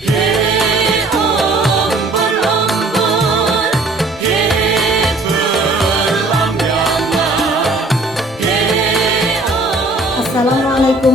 Assalamualaikum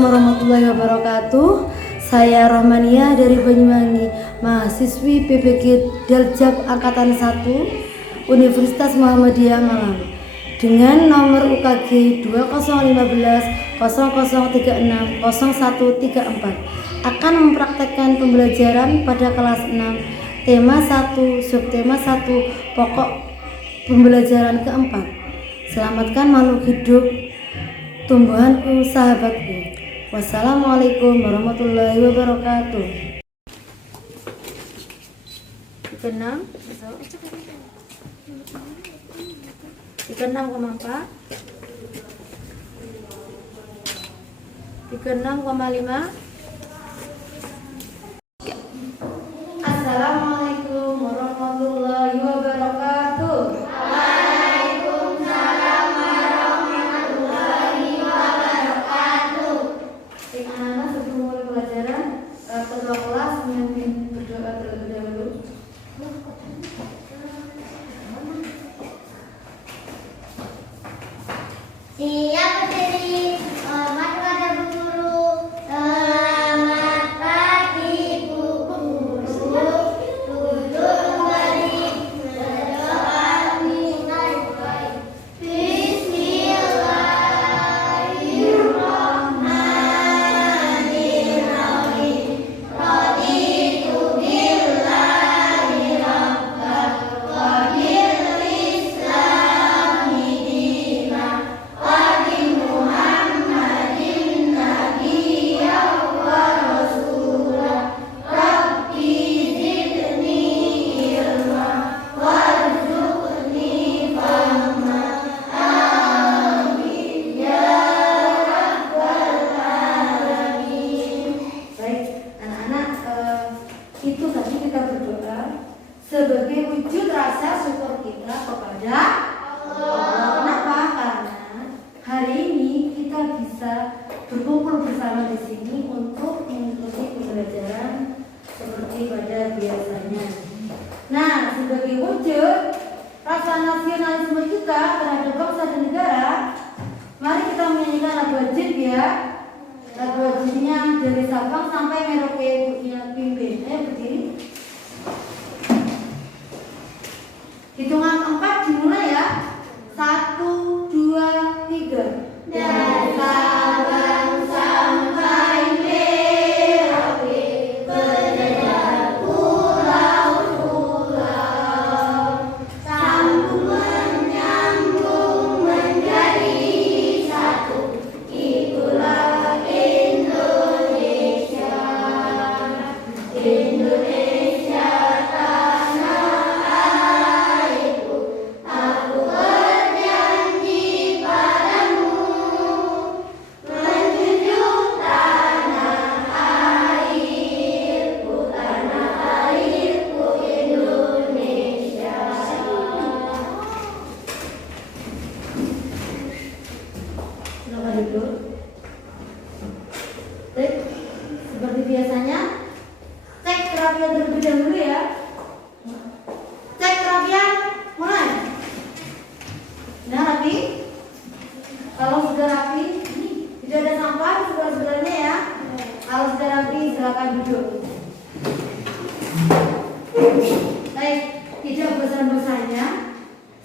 warahmatullahi wabarakatuh. Saya Rohmania dari Banyuwangi, mahasiswi PPG Daljab Angkatan 1 Universitas Muhammadiyah Malang, dengan nomor UKG 2015 0036 0134 akan mempraktekkan pembelajaran pada kelas 6 tema 1 subtema 1 pokok pembelajaran keempat. Selamatkan makhluk hidup, tumbuhanku, sahabatku. Wassalamualaikum warahmatullahi wabarakatuh. Dikenang, dikenang koma 4, dikenang koma 5. Assalamualaikum warahmatullahi wabarakatuh. Anak-anak sebelum mulai pelajaran, ketua kelas memimpin berdoa terlebih dahulu. Siap berdiri, hormat kepada Bu Guru. Selamat pagi Bu Guru. Duduk kembali, berdoa mulai. Bismillahirrahmanirrahim. Raditu billahi rabban wa bil islami dinan wa bi Muhammadin nabiyyan wa rasulan. Rabbi zidni ilma warzuqni fahma. Amin ya rabbal alamin. Baik, anak-anak, itu tadi kita berdoa sebagai wujud rasa syukur kita kepada Allah. Kenapa? Karena hari ini kita bisa berkumpul bersama di sini untuk mengikuti pembelajaran seperti pada biasanya. Nah, sebagai wujud rasa nasionalisme kita terhadap bangsa dan negara, mari kita menyanyikan lagu wajib ya. Lagu wajibnya dari Sabang sampai Merauke Ibunya Pimpin. Ayo berdiri. Hitungan 4 dimulai ya. 1, 2, 3. Dari Sabang sampai Merauke, beredar pulau-pulau, sambung menyambung menjadi satu. Itulah Indonesia. Indonesia tanah airku. Aku berjanji padamu, menjunjung tanah airku Indonesia. Silakan duduk. Baik, seperti biasanya cek kerapian terlebih dahulu ya. Cek kerapian, mulai. Nah, rapi. Kalau sudah rapi, tidak ada sampah di sebelah-sebelahnya ya. Kalau sudah rapi, silakan duduk. Baik, tidak bosan-bosannya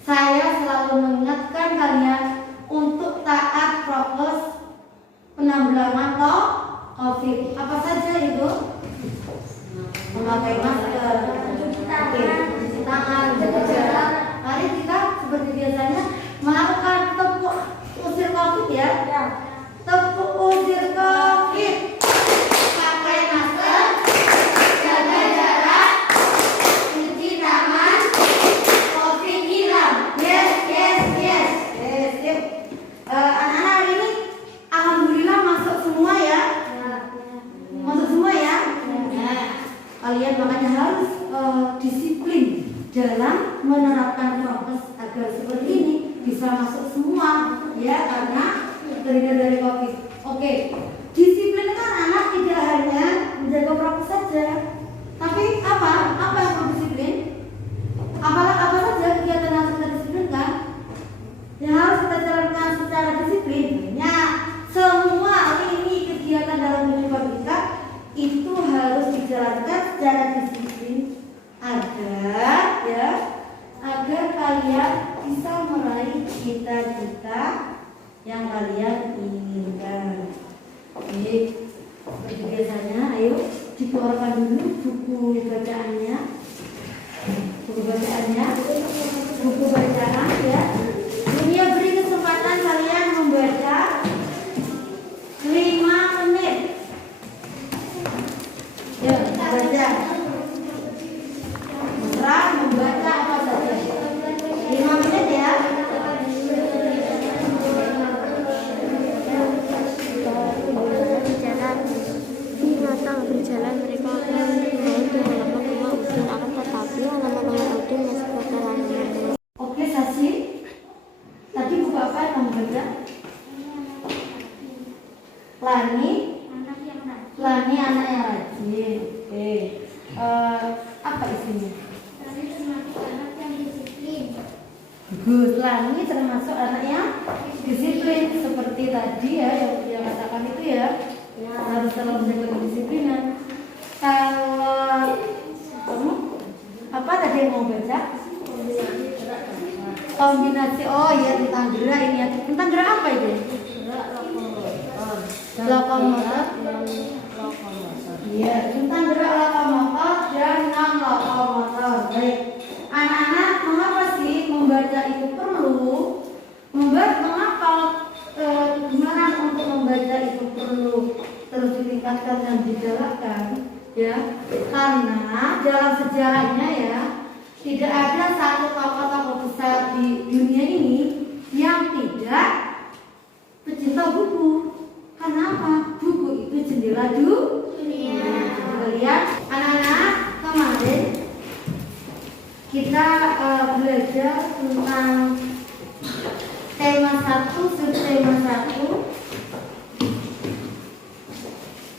saya selalu mengingatkan kalian untuk taat prokes penanggulangan COVID. Apa saja itu? Memakai masker, cuci tangan, jaga jarak. Mari kita seperti biasanya melakukan tepuk usir COVID ya. Tepuk usir COVID. Pakai masker, jaga jarak, cuci tangan, COVID hilang. Yes. Yuk. Anak-anak hari ini alhamdulillah masuk semua ya. Masuk semua ya. Nah, kalian makanya harus disiplin dalam menerapkan prokes agar seperti ini bisa masuk semua ya, karena terhindar dari COVID. Oke, disiplin kan anak tidak hanya menjaga prokes saja, dijalankan secara disiplin agar kalian bisa meraih cita-cita yang kalian inginkan. Oke, seperti biasanya, ayo dikeluarkan dulu buku bacaan ya. Dunia beri kesempatan kalian membaca 5 menit. Ya, baca. Mesra membaca apa saja. 5 menit ya. Berjalan mereka akan naik ke halaman rumah Udin, akan tetapi halaman rumah Udin masih pada halaman. Oke, Sasi. Tadi buku apa yang kamu baca? Lani anak yang rajin. Oke. Apa isinya? Bagus. Lani termasuk anak yang disiplin seperti tadi ya yang katakan itu ya. Harus selalu menjaga kedisiplinan. Kalau kamu apa tadi yang mau baca? Kombinasi. Oh iya, tentang gerak ini ya. Tentang gerak apa itu? Lokomotor. Iya, tentang gerak lokomotor dan non-lokomotor. Baik. Anak-anak, mengapa sih membaca itu perlu? Mengapa gimana untuk membaca itu perlu terus ditingkatkan dan digalakkan? Ya, karena dalam sejarahnya ya tidak ada satu tokoh-tokoh besar di dunia ini yang tidak pecinta buku. Karena apa? Buku itu jendela dunia. Lihat anak-anak, kemarin kita belajar tentang tema 1, subtema 1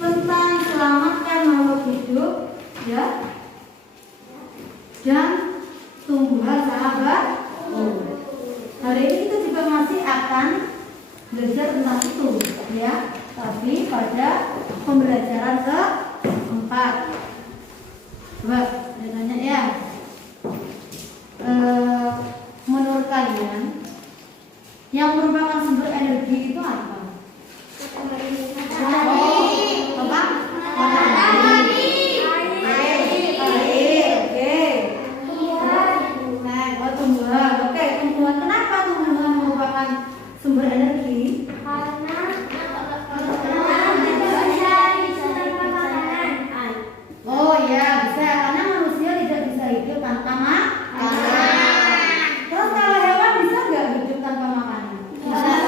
tentang selamatkan makhluk hidup ya dan tumbuhan sahabat. Hari ini kita juga masih akan belajar tentang itu ya, tapi pada pembelajaran keempat. Coba saya tanya ya, menurut kalian yang merupakan sumber energi itu apa? Tumbuhan. Kenapa tumbuhan merupakan sumber energi? Oh ya, bisa, karena manusia tidak bisa hidup tanpa makanan. Terus kalau hewan bisa nggak hidup tanpa makanan? Bisa.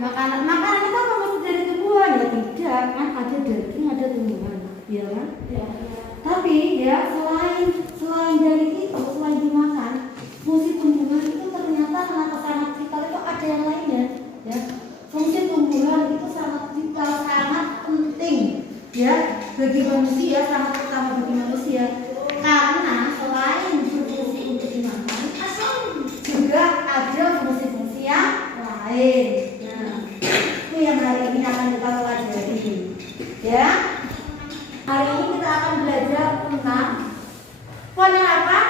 Makanan itu apa maksud dari tumbuhan? Ya tidak, kan ada daging, ada tumbuhan, ya kan? Tapi ya selain dari itu, selain dimakan, fungsi tumbuhan itu ternyata sangat vital. Itu ada yang lainnya, ya. Fungsi tumbuhan itu sangat vital, sangat penting, ya, bagi manusia, sangat utama bagi manusia. Karena selain berfungsi untuk dimakan, juga ada fungsi-fungsi yang lain. Nah, itu yang hari ini akan kita pelajari, ya. Hari ini kita akan belajar tentang penerapan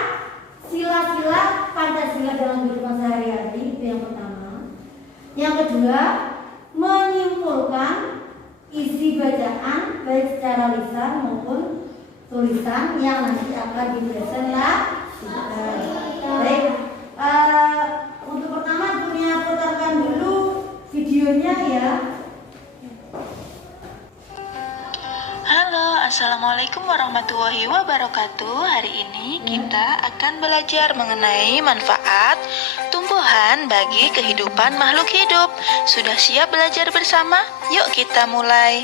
sila-sila Pancasila dalam kehidupan sehari-hari. Itu yang pertama. Yang kedua, menyimpulkan isi bacaan baik secara lisan maupun tulisan yang nanti akan dipresentasikan. Baik, untuk pertama dunia putarkan dulu videonya ya. Halo, Assalamualaikum warahmatullahi wabarakatuh. Hari ini kita akan belajar mengenai manfaat tumbuhan bagi kehidupan makhluk hidup. Sudah siap belajar bersama? Yuk kita mulai.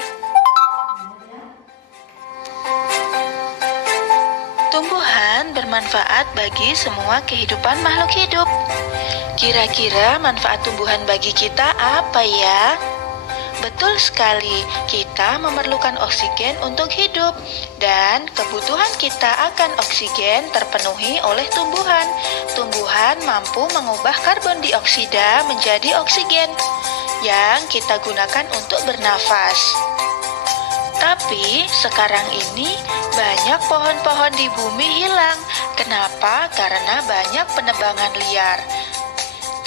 Tumbuhan bermanfaat bagi semua kehidupan makhluk hidup. Kira-kira manfaat tumbuhan bagi kita apa ya? Betul sekali, kita memerlukan oksigen untuk hidup dan kebutuhan kita akan oksigen terpenuhi oleh tumbuhan. Tumbuhan mampu mengubah karbon dioksida menjadi oksigen yang kita gunakan untuk bernafas. Tapi sekarang ini banyak pohon-pohon di bumi hilang. Kenapa? Karena banyak penebangan liar.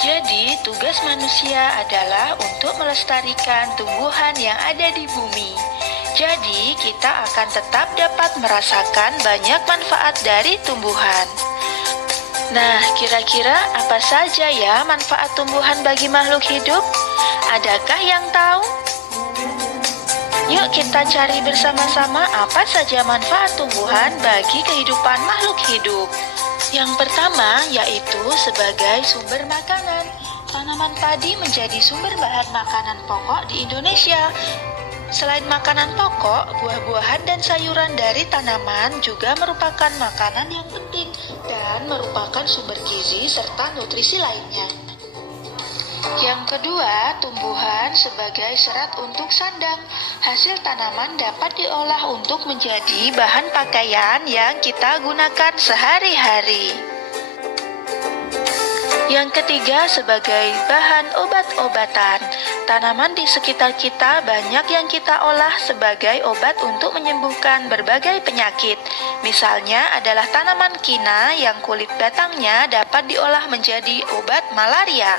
Jadi, tugas manusia adalah untuk melestarikan tumbuhan yang ada di bumi. Jadi, kita akan tetap dapat merasakan banyak manfaat dari tumbuhan. Nah, kira-kira apa saja ya manfaat tumbuhan bagi makhluk hidup? Adakah yang tahu? Yuk kita cari bersama-sama apa saja manfaat tumbuhan bagi kehidupan makhluk hidup. Yang pertama yaitu sebagai sumber makanan. Tanaman padi menjadi sumber bahan makanan pokok di Indonesia. Selain makanan pokok, buah-buahan dan sayuran dari tanaman juga merupakan makanan yang penting dan merupakan sumber gizi serta nutrisi lainnya. Yang kedua, tumbuhan sebagai serat untuk sandang. Hasil tanaman dapat diolah untuk menjadi bahan pakaian yang kita gunakan sehari-hari. Yang ketiga, sebagai bahan obat-obatan. Tanaman di sekitar kita banyak yang kita olah sebagai obat untuk menyembuhkan berbagai penyakit. Misalnya adalah tanaman kina yang kulit batangnya dapat diolah menjadi obat malaria.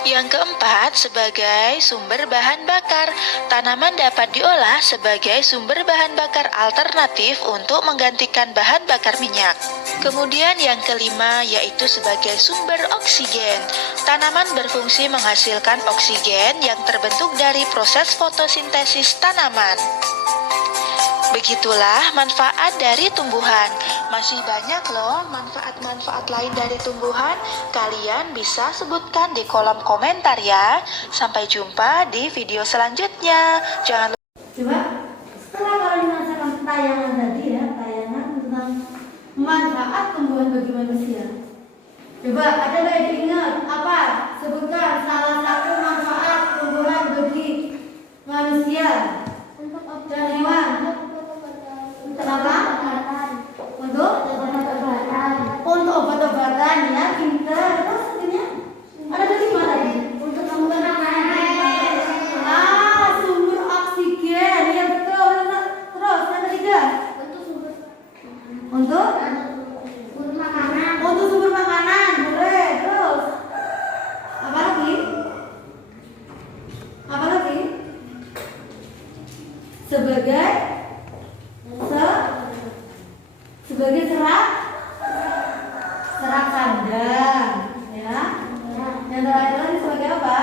Yang keempat, sebagai sumber bahan bakar. Tanaman dapat diolah sebagai sumber bahan bakar alternatif untuk menggantikan bahan bakar minyak. Kemudian yang kelima, yaitu sebagai sumber oksigen. Tanaman berfungsi menghasilkan oksigen yang terbentuk dari proses fotosintesis tanaman. Begitulah manfaat dari tumbuhan. Masih banyak loh manfaat-manfaat lain dari tumbuhan. Kalian bisa sebutkan di kolom komentar ya. Sampai jumpa di video selanjutnya. Jangan lupa. Coba setelah kalian merasakan tayangan tadi ya, tayangan tentang manfaat tumbuhan bagi manusia. Coba ada yang diingat apa? Sebutkan salah satu manfaat tumbuhan bagi manusia dan hewan. Untuk apa? Untuk obat-obatan ya, pintar. Terus sebenarnya ada dari mana tadi? Untuk makanan. Sumber oksigen ya betul. Terus yang ketiga. Untuk makanan. Untuk sumber makanan boleh. Terus apa lagi? Apa lagi? Sebagai serat sandang ya. Yang terakhir lagi sebagai apa?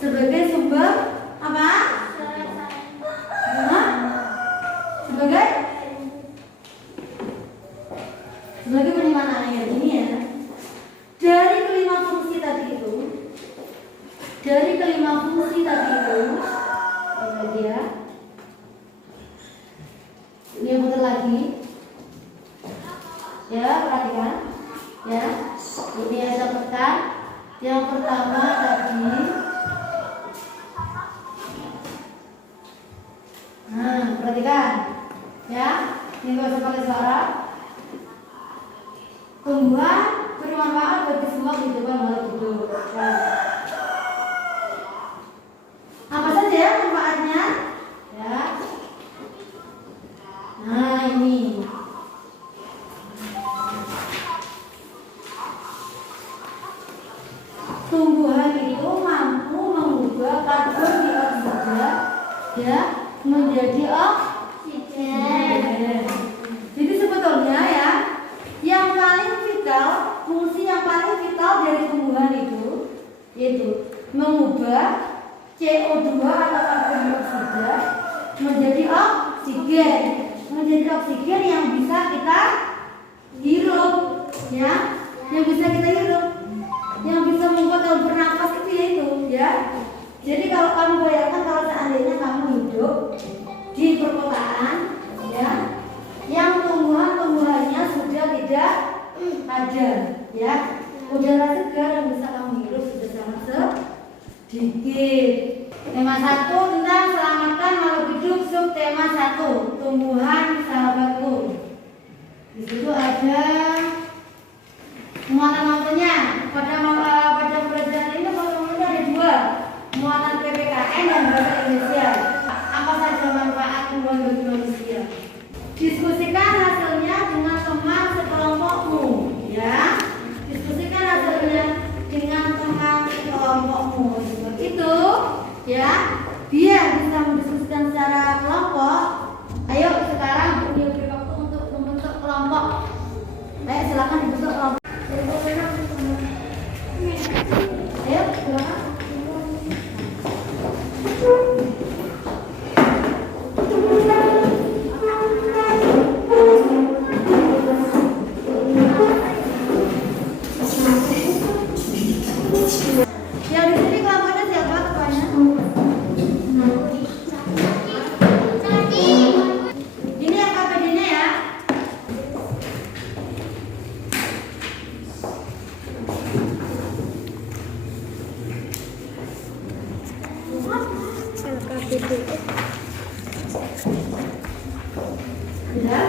Sebagai sumber apa? Sebagai penyimpanan air ini ya. Dari kelima fungsi tadi itu ya. Ini yang betul lagi ya, perhatikan ya. Ini yang dapatkan. Yang pertama tadi, perhatikan ya. Ini gak usah pakai suara. Tumbuhan bermanfaat bagi semua kehidupan makhluk hidup. Apa saja ya manfaatnya ya? Nah ini tumbuhan itu mampu mengubah karbon dioksida ya menjadi oksigen. Jadi sebetulnya ya, yang paling vital, fungsi yang paling vital dari tumbuhan itu yaitu mengubah CO2 atau karbon dioksida menjadi oksigen yang bisa kita hirup ya, yang bisa membuat kamu bernafas itu yaitu ya. Jadi kalau kamu bayangkan kalau seandainya kamu hidup di perkotaan ya, yang tumbuhannya sudah tidak ada ya, udara segar yang bisa kamu hirup sudah sangat sedikit. Tema 1 tentang selamatkan makhluk hidup, sub tema 1 tumbuhan sahabatku. Di situ ada muatan-muatannya. Pada pelajaran ini muatan-muatannya ada 2, muatan PPKN dan bahasa Indonesia. Apa Diskusikan hasilnya dengan teman sekelompokmu, ya. Diskusikan hasilnya dengan teman sekelompokmu. Begitu, ya. Biar bisa mendiskusikan secara kelompok. Ayo sekarang beri waktu untuk membentuk kelompok. Ayo silakan dibentuk kelompok. Ayo silakan. Yang di sini kelompoknya siapa ketuanya? Ini yang KPD-nya ya. Ya.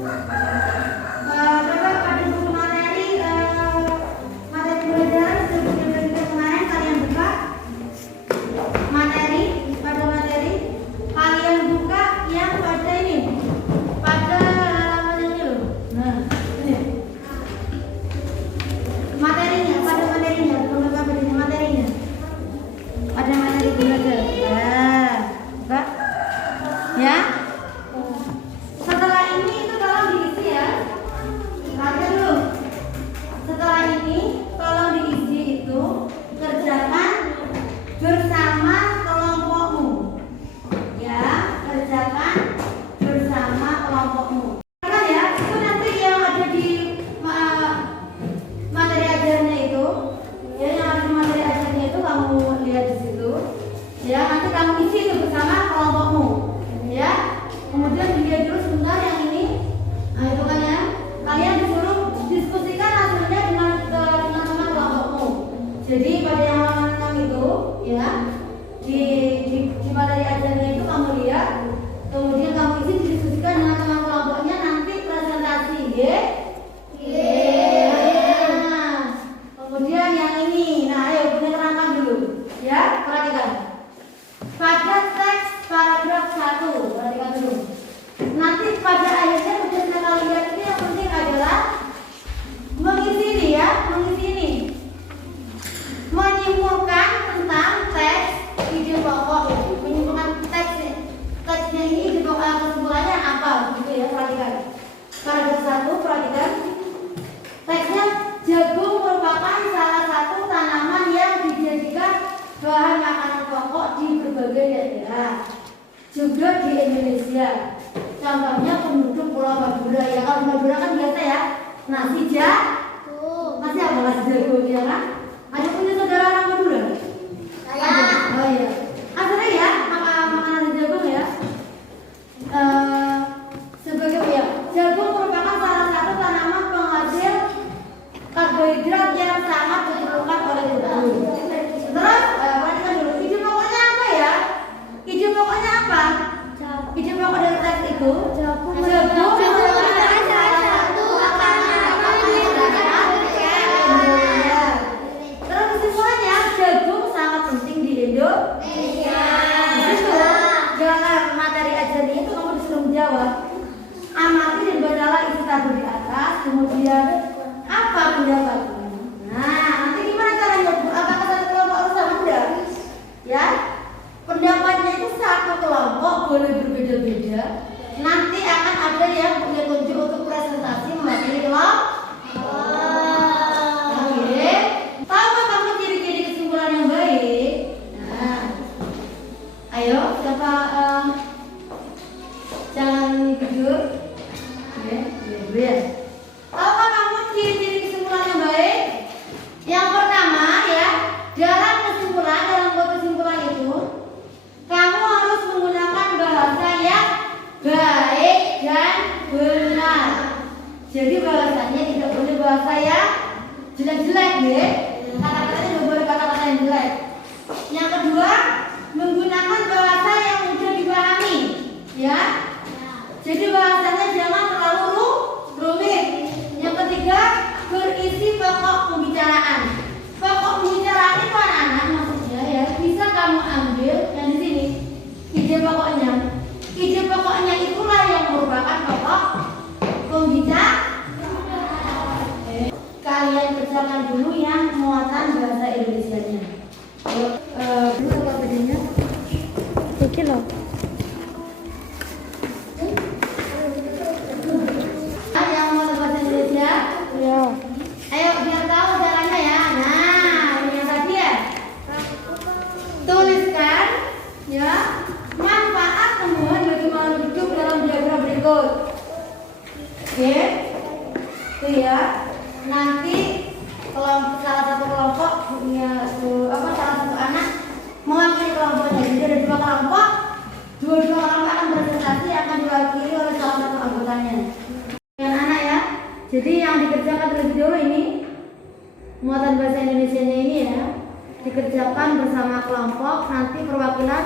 Bapak pada buku materi pelajaran seperti yang kita kemarin kalian buka materi kalian buka yang pada ini pada halaman ini loh. Nah ini materinya pada materinya pada materi belajar ya buka ya. Setelah ini itu tolong diisi ya. Perhatikan dulu. Setelah ini tolong diisi itu kerjakan bersama kelompokmu. Ya, kerjakan bersama kelompokmu. Kan ya, itu nanti yang ada di materi ajarnya itu. Ya, yang ada di materi ajarnya itu kamu lihat di situ. Ya, nanti kamu isi itu bersama kelompokmu. Ya. Kemudian dilihat dulu sebentar yang ini. Nah itu kan ya. Kalian disuruh diskusikan hasilnya dengan teman kelompokmu. Jadi pada yang halaman 6 itu ya di materi ajarnya itu kamu lihat. Kemudian kamu isi didiskusikan dengan teman kelompoknya nanti presentasi ya. Nah, kemudian yang ini. Nah ayo punya terangkan dulu. Ya perhatikan. Pada teks paragraf 1 perhatikan dulu. Nanti pada akhirnya tugasnya kalian ini yang penting adalah mengisi ini ya, mengisi ini. Menyimpulkan tentang teks ide pokok, menyimpulkan teksnya ini ide pokok kesimpulannya apa gitu ya, perhatikan. Paragraf 1 perhatikan. Teksnya jagung merupakan salah satu tanaman yang dijadikan bahan makanan pokok di berbagai daerah, juga di Indonesia. Contohnya penduduk Pulau Madura ya. Kalau Madura kan biasa ya nasi jagung. Masih ada nasi jagung ya kan? Ada punya saudara orang Madura? Saya. Oh iya. Ada ya makan nasi jagung ya. Sebagai ya, jagung merupakan salah satu tanaman penghasil karbohidrat yang sangat diperlukan oleh tubuh. Terus perhatikan dulu, ide pokoknya apa ya? Ide pokoknya apa? Ide pokok dari teks itu jagung merupakan salah satu makanan Indonesia. Terus kesimpulannya jagung sangat penting di Indonesia. Itu dalam materi ajarnya itu kamu disuruh menjawab. Amati dan bacalah isi tabel di atas. Kemudian apa pendapatmu? Nah nanti gimana caranya? Apakah satu kelompok harus sama enggak? Ya. Pendapatnya itu satu kelompok boleh berbeda-beda. Nanti akan ada yang punya tunjuk untuk presentasi mewakili kelompok. Oke. Tahukah kamu ciri-ciri kesimpulan yang baik? Nah, ayo siapa jangan tidur. Ya. Tahukah kamu ciri-ciri kesimpulan yang baik? Yang pertama ya, dalam kesimpulan itu kamu harus menggunakan bahasa yang baik dan benar. Jadi bahasanya tidak boleh bahasa yang jelek-jelek ya. Kata-katanya tidak boleh kata-kata yang jelek. Yang kedua, menggunakan bahasa yang mudah dipahami ya. Jadi bahasanya jangan terlalu rumit. Yang ketiga, berisi pokok pembicaraan. Pokok pembicaraan itu anak-anak maksudnya ya bisa kamu ambil yang di sini. Ide pokoknya itulah yang merupakan pokok dulu yang muatan bahasa Indonesianya. Bisa apa bedanya? Iki loh. Yang muatan bahasa Indonesia? Ya. Ayo biar tahu caranya ya. Nah, ini yang tadi ya. Tuliskan ya manfaat tumbuhan bagi makhluk hidup dalam diagram berikut. Oke, itu ya. Nanti kelompok salah satu kelompok punya salah satu anak mewakili kelompoknya. Jadi ada dua kelompok, dua-dua kelompok akan presentasi akan diwakili oleh salah satu anggotanya. Yang anak ya. Jadi yang dikerjakan terlebih dahulu ini muatan bahasa Indonesianya ini ya dikerjakan bersama kelompok. Nanti perwakilan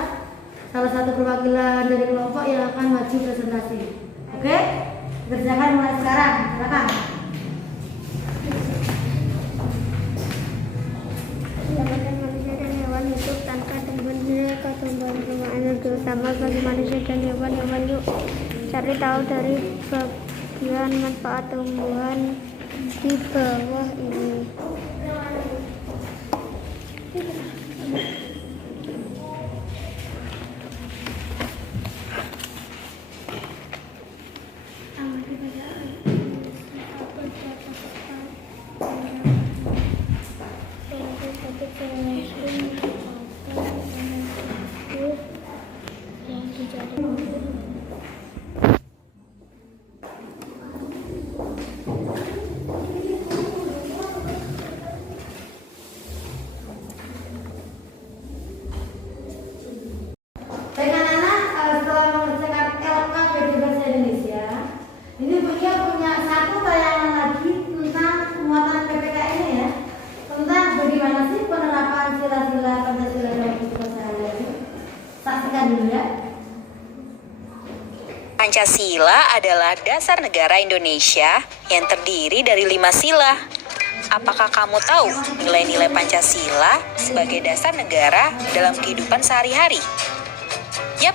salah satu perwakilan dari kelompok yang akan maju presentasi. Oke? Kerjakan mulai sekarang. Silakan. Pendapatan manusia dan hewan hidup tanpa tumbuhan mereka tumbuhan rumah energi utama bagi manusia dan hewan yuk cari tahu dari bagian manfaat tumbuhan di bawah ini. Baik anak-anak, setelah mengerjakan LKPD Bahasa Indonesia, ini punya satu tayangan lagi tentang muatan PPK ini ya, tentang bagaimana sih penerapan sila-sila Pancasila dalam kehidupan sehari-hari. Saksikan dulu ya. Pancasila adalah dasar negara Indonesia yang terdiri dari 5 sila. Apakah kamu tahu nilai-nilai Pancasila sebagai dasar negara dalam kehidupan sehari-hari? Yap,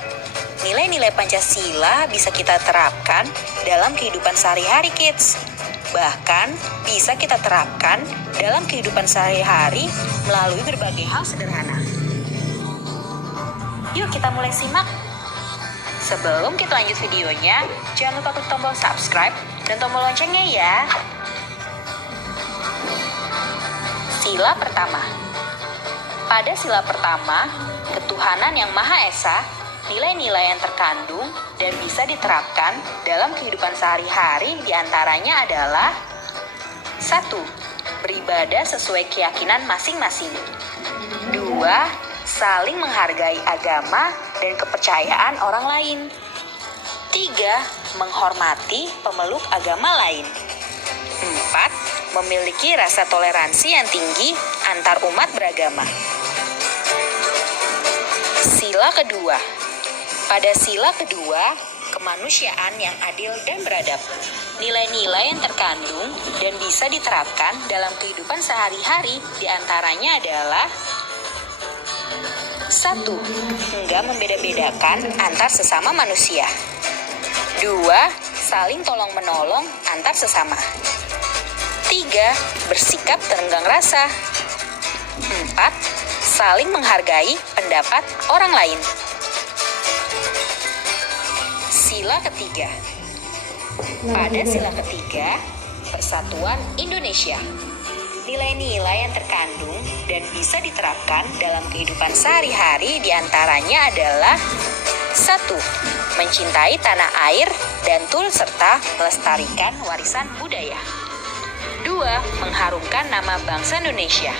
nilai-nilai Pancasila bisa kita terapkan dalam kehidupan sehari-hari, kids. Bahkan bisa kita terapkan dalam kehidupan sehari-hari melalui berbagai hal sederhana. Yuk kita mulai simak. Sebelum kita lanjut videonya, jangan lupa klik tombol subscribe dan tombol loncengnya ya. Sila pertama. Pada sila pertama, ketuhanan yang Maha Esa, nilai-nilai yang terkandung dan bisa diterapkan dalam kehidupan sehari-hari diantaranya adalah 1. Beribadah sesuai keyakinan masing-masing. 2. Saling menghargai agama dan kepercayaan orang lain. 3. Menghormati pemeluk agama lain. 4. Memiliki rasa toleransi yang tinggi antar umat beragama. Sila kedua. Pada sila kedua, kemanusiaan yang adil dan beradab. Nilai-nilai yang terkandung dan bisa diterapkan dalam kehidupan sehari-hari diantaranya adalah 1. Enggak membeda-bedakan antar sesama manusia. 2. Saling tolong-menolong antar sesama. 3. Bersikap terenggang rasa. 4. Saling menghargai pendapat orang lain. Sila ketiga. Pada sila ketiga, Persatuan Indonesia. Nilai-nilai yang terkandung dan bisa diterapkan dalam kehidupan sehari-hari diantaranya adalah 1. Mencintai tanah air dan turut serta melestarikan warisan budaya. 2. Mengharumkan nama bangsa Indonesia.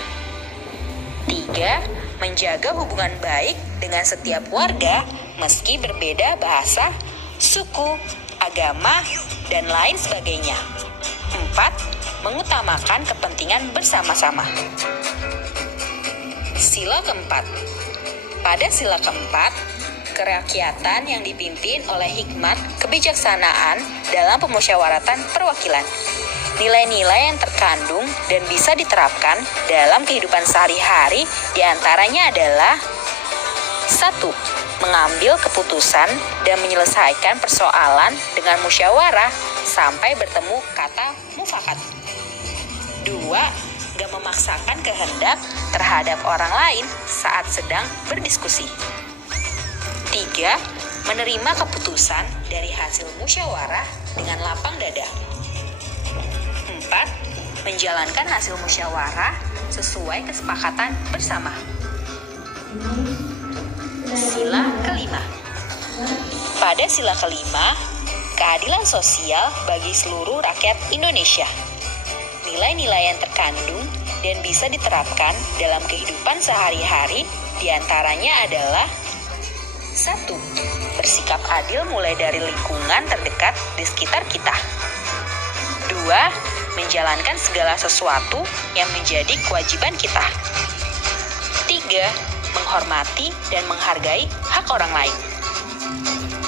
3. Menjaga hubungan baik dengan setiap warga meski berbeda bahasa, suku, agama, dan lain sebagainya. 4. Mengutamakan kepentingan bersama-sama. Sila keempat. Pada sila keempat, kerakyatan yang dipimpin oleh hikmat kebijaksanaan dalam pemusyawaratan perwakilan. Nilai-nilai yang terkandung dan bisa diterapkan dalam kehidupan sehari-hari diantaranya adalah 1. Mengambil keputusan dan menyelesaikan persoalan dengan musyawarah sampai bertemu kata mufakat. 2. gak memaksakan kehendak terhadap orang lain saat sedang berdiskusi. 3. Menerima keputusan dari hasil musyawarah dengan lapang dada. 4. Menjalankan hasil musyawarah sesuai kesepakatan bersama. Sila kelima. Pada sila kelima, keadilan sosial bagi seluruh rakyat Indonesia. Nilai-nilai yang terkandung dan bisa diterapkan dalam kehidupan sehari-hari diantaranya adalah 1. Bersikap adil mulai dari lingkungan terdekat di sekitar kita. 2. Menjalankan segala sesuatu yang menjadi kewajiban kita. 3. Menghormati dan menghargai hak orang lain.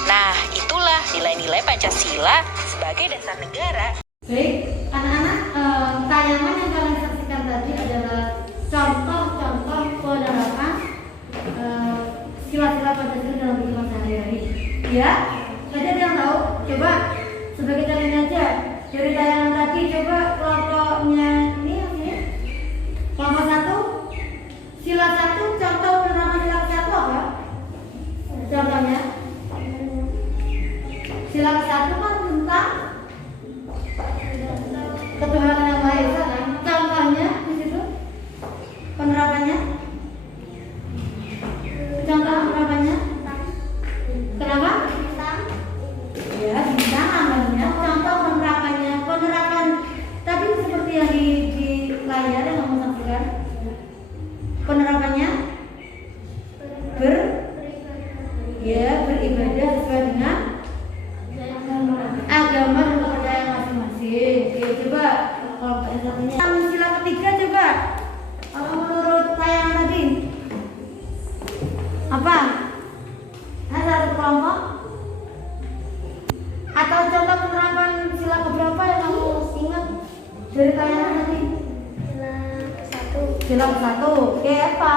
Nah, itulah nilai-nilai Pancasila sebagai dasar negara. Baik, anak-anak, tayangan yang kalian saksikan tadi adalah contoh-contoh penerapan sila-sila Pancasila dalam kehidupan sehari-hari. Ya, tadi ada yang tahu? Coba sebagai contohnya aja dari tayangan tadi, coba kelompoknya ini, kelompok 1, sila 1, contoh penerapan sila 1 apa? Contohnya, sila 1 kan tentang ketuhanan yang Maha Esa kan? Contohnya di situ penerapannya. Contoh penerapannya. Kenapa? Ya, bintang namanya. Contoh penerapannya. Penerapan tadi seperti yang di layar yang kamu saksikan. Penerapannya beribadah sesuai dengan agama dan kepercayaan masing-masing. Oke, coba kalau satunya sila ketiga, coba menurut tayangan tadi apa? Ada satu kelompok atau contoh penerapan sila keberapa yang kamu ingat dari tayangan tadi? Sila satu. Oke, apa?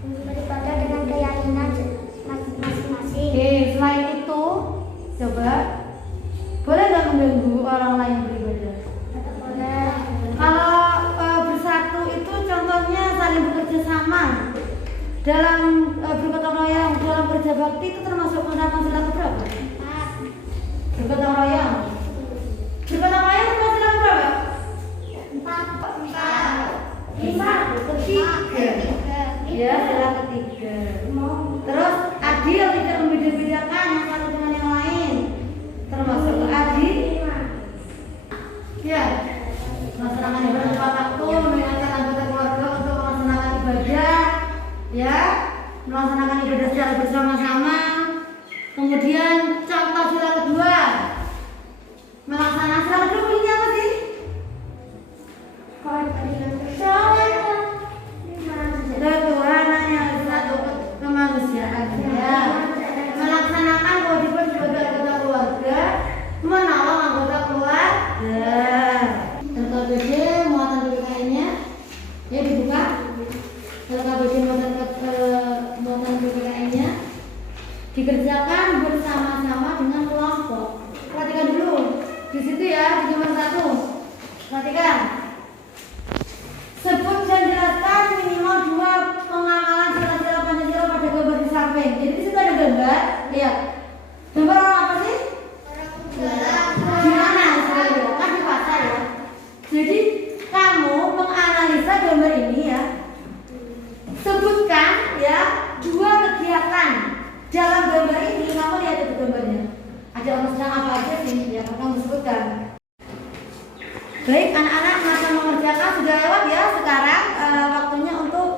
Beribadah dengan keyakinan masing-masing. Oke, selain itu coba boleh nggak mengganggu orang lain beribadah? Boleh. Kalau bersatu itu contohnya saling bekerja sama dalam bergotong royong dalam kerja bakti, itu termasuk penerapan sila keberapa? Bergotong royong. Bergotong royong termasuk sila keberapa? 4. Ketiga. Ya, sila ketiga. Terus adil, tidak membeda-bedakan yang satu dengan yang lain, termasuk adil. Ya, melaksanakan ibadah tepat waktu, mengingatkan anggota keluarga untuk melaksanakan ibadah, ya, melaksanakan ibadah secara bersama-sama. Kemudian contoh sila kedua, melaksanakan sila kedua ini apa sih? Ketuhanan yang satu, kemanusiaan. Ya, melaksanakan kewajiban sebagai anggota keluarga, menolong anggota keluarga. LKPD muatan PPKN-nya ya dibuka. LKPD muatan PPKN-nya dikerjakan bersama-sama dengan kelompok. Perhatikan dulu di situ ya, di nomor 1. Perhatikan. Sebut dan jelaskan minimal 2 pengamalan sila-sila Pancasila pada gambar di samping. Jadi di situ ada gambar, lihat. Gambar orang apa sih? Di mana? Kan di pasar ya. Jadi kamu menganalisa gambar ini ya. Sebutkan ya 2 kegiatan dalam gambar ini. Kamu lihat itu gambarnya. Ada orang sedang apa aja sih? Ya kamu sebutkan. Baik, anak-anak masa mengerjakan sudah lewat ya. Sekarang waktunya untuk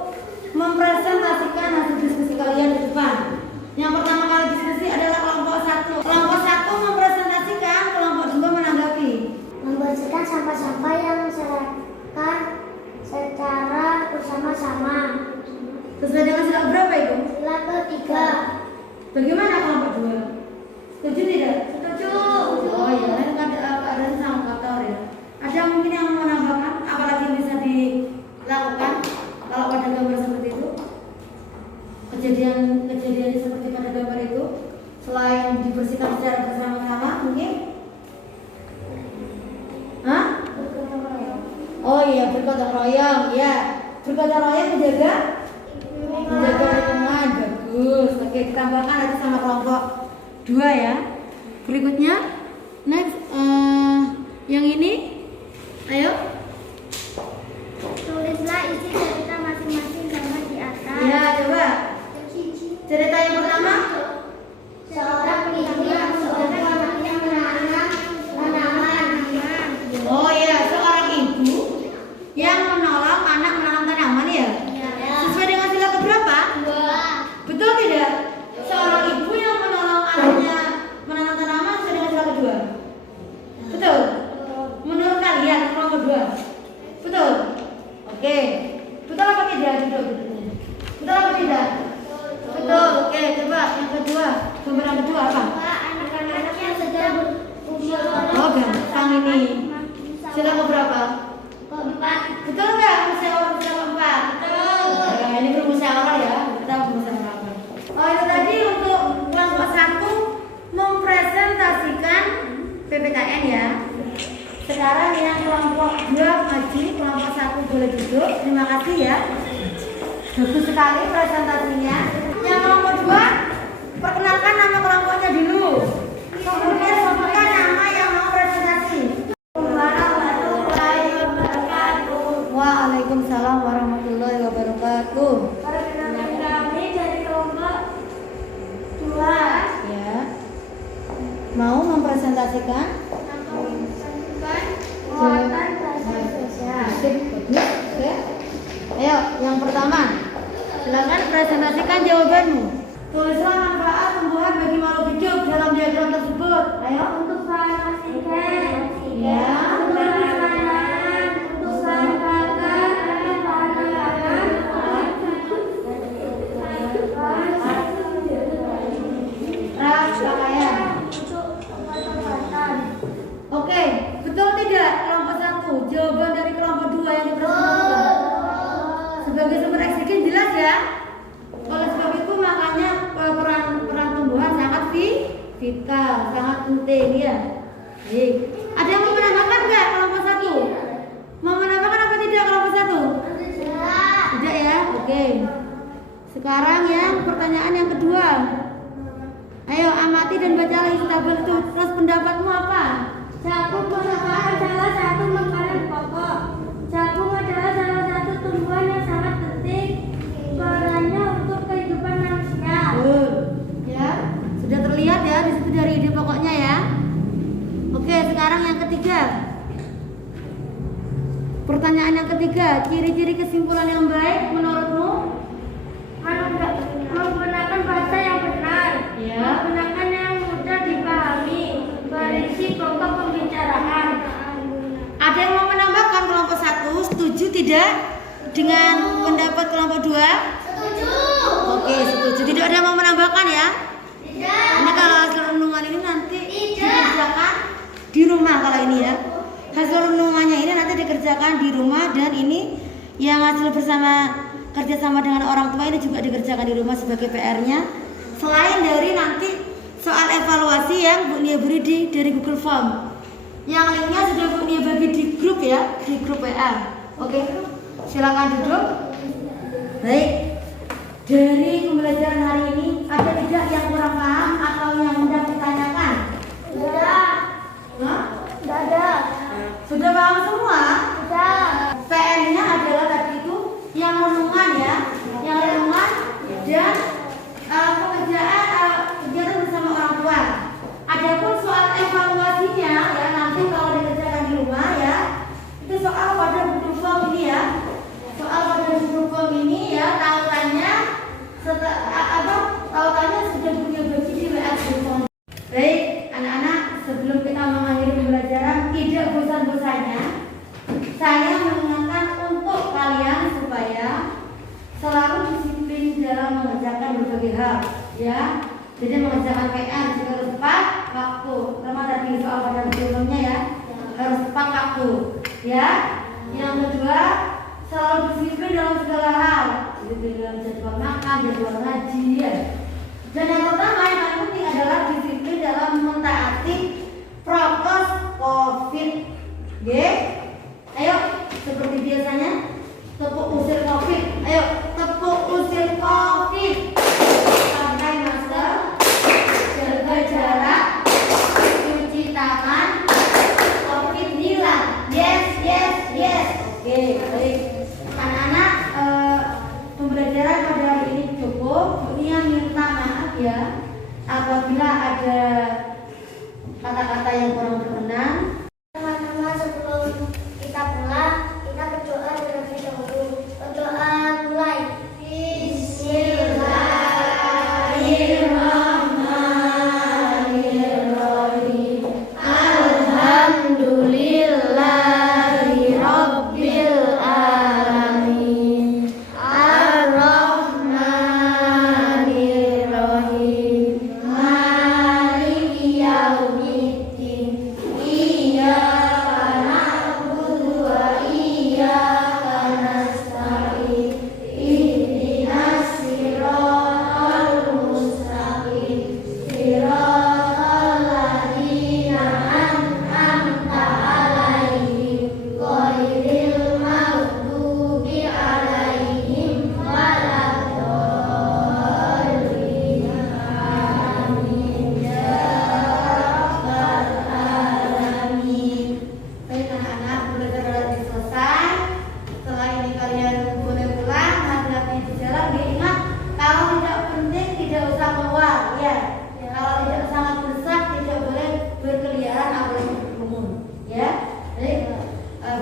mempresentasikan hasil diskusi kalian di depan. Yang pertama kali diskusi adalah kelompok 1. Kelompok 1 mempresentasikan, kelompok 2 menanggapi. Membersihkan sampah-sampah yang diserahkan secara bersama-sama. Sesuai dengan sila berapa itu? Sila ketiga. Bagaimana kelompok 2? Setuju tidak? Setuju. Oh iya, kan keadaan sangat kotor ya. Ada mungkin yang mau menambahkan? bergotong royong, ya. Bergotong royong menjaga lingkungan, bagus. Oke, ditambahkan nanti sama kelompok 2 ya. Berikutnya, next, yang ini, ayo. Tulislah isi cerita masing-masing gambar di atas. Ya, coba. Cerita yang pertama. Seorang ibu yang menanam tanaman. Oh ya, seorang ibu yang menolong anak menanam tanaman ya. Sesuai dengan sila keberapa? 2. Betul tidak? Seorang ibu yang menolong anaknya menanam tanaman sesuai dengan sila kedua. Betul? Menurut kalian kelompok 2? Betul? Oke. Betul apa tidak? Betul apa tidak? Betul. Oke, coba yang kedua. Gambar yang kedua apa? Anak-anaknya sedang berkumpul. Oh, gampang ini. Sila keberapa? 4. Betul nggak? Musyawarah sila keempat. Betul. Nah, ini bermusyawarah ya. Kita bermusyawarah. Oh, itu tadi untuk kelompok 1 mempresentasikan PPKN ya. Sekarang yang kelompok 2 maju, kelompok 1 boleh duduk. Terima kasih ya. Bagus sekali presentasinya. Yang kelompok 2, perkenalkan nama kelompoknya dulu. Kemudian sebutkan nama yang mau presentasi. Waalaikumsalam warahmatullahi wabarakatuh. Kami dari kelompok 2. Ya. Mau mempresentasikan? Muatan bahasa Indonesia. Sip, bagus. Oke. Ayo, yang pertama. Silakan presentasikan jawabanmu. Tulislah manfaat tumbuhan bagi makhluk hidup dalam diagram tersebut. Ayo. Untuk bahan oksigen. Ya. Untuk makanan. Untuk bahan bakar. Untuk bahan makanan. Ras pakaian. Untuk obat-obatan. Oke, betul tidak kelompok 1? Jawaban dari kelompok 2 yang dipresentasikan. Sebagai sumber oksigen jelas ya. Oleh sebab itu makanya peran tumbuhan sangat vital, sangat penting ya. Baik. Ada yang mau menambahkan nggak kelompok 1? Mau menambahkan apa tidak kelompok 1? Tidak ya. Oke. Sekarang yang pertanyaan yang kedua. Ayo amati dan bacalah isi tabel itu. Terus pendapatmu apa? Jagung merupakan salah satu makanan pokok. Jagung adalah salah satu tumbuhan yang sangat penting perannya untuk kehidupan manusia. Betul. Ya, sudah terlihat ya di situ dari ide pokoknya ya. Oke, sekarang yang ketiga. Pertanyaan yang ketiga, ciri-ciri kesimpulan yang baik menurutmu? Menggunakan bahasa yang benar, Ya. menggunakan yang mudah dipahami, berisi pokok pembicaraan. Ada yang mau menambahkan kelompok 1? Setuju tidak dengan pendapat kelompok 2? Setuju. Oke, setuju. Tidak ada yang mau menambahkan ya? Tidak. Ini kalau hasil renungan ini nanti dikerjakan di rumah kalau ini ya. Hasil renungannya ini nanti dikerjakan di rumah dan ini yang hasil kerjasama dengan orang tua ini juga dikerjakan di rumah sebagai PR-nya. Selain dari nanti soal evaluasi yang Bu Nia beri dari Google Form. Yang linknya sudah Bu Nia bagi di grup ya, di grup WA. Oke, silakan duduk. Baik. Dari pembelajaran hari ini ada tidak yang kurang paham atau yang mudah ditanyakan? Tidak. Hah? Tidak ada. Sudah paham semua? Tidak. PR-nya adalah tadi itu yang renungan ya, yang renungan dan kegiatan bersama orang tua. Adapun soal evaluasinya ya nanti kalau dikerjakan di rumah ya, itu soal pada Google Form ini ya, soal pada Google Form ini ya tautannya sudah punya bagi di WA Google Form. Baik anak-anak, sebelum kita mengakhiri pembelajaran tidak bosan-bosannya saya mengingatkan untuk kalian supaya selalu disiplin dalam mengerjakan berbagai hal ya. Jadi mengerjakan PR juga harus tepat waktu. Terutama tadi soal pada sebelumnya ya, harus tepat waktu ya. Yang kedua, selalu disiplin dalam segala hal. Disiplin dalam jadwal makan, jadwal ngaji ya. Dan yang pertama yang paling penting adalah disiplin dalam mentaati prokes COVID. Ayo, seperti biasanya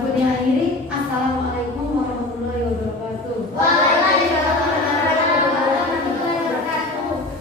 Budi akhiri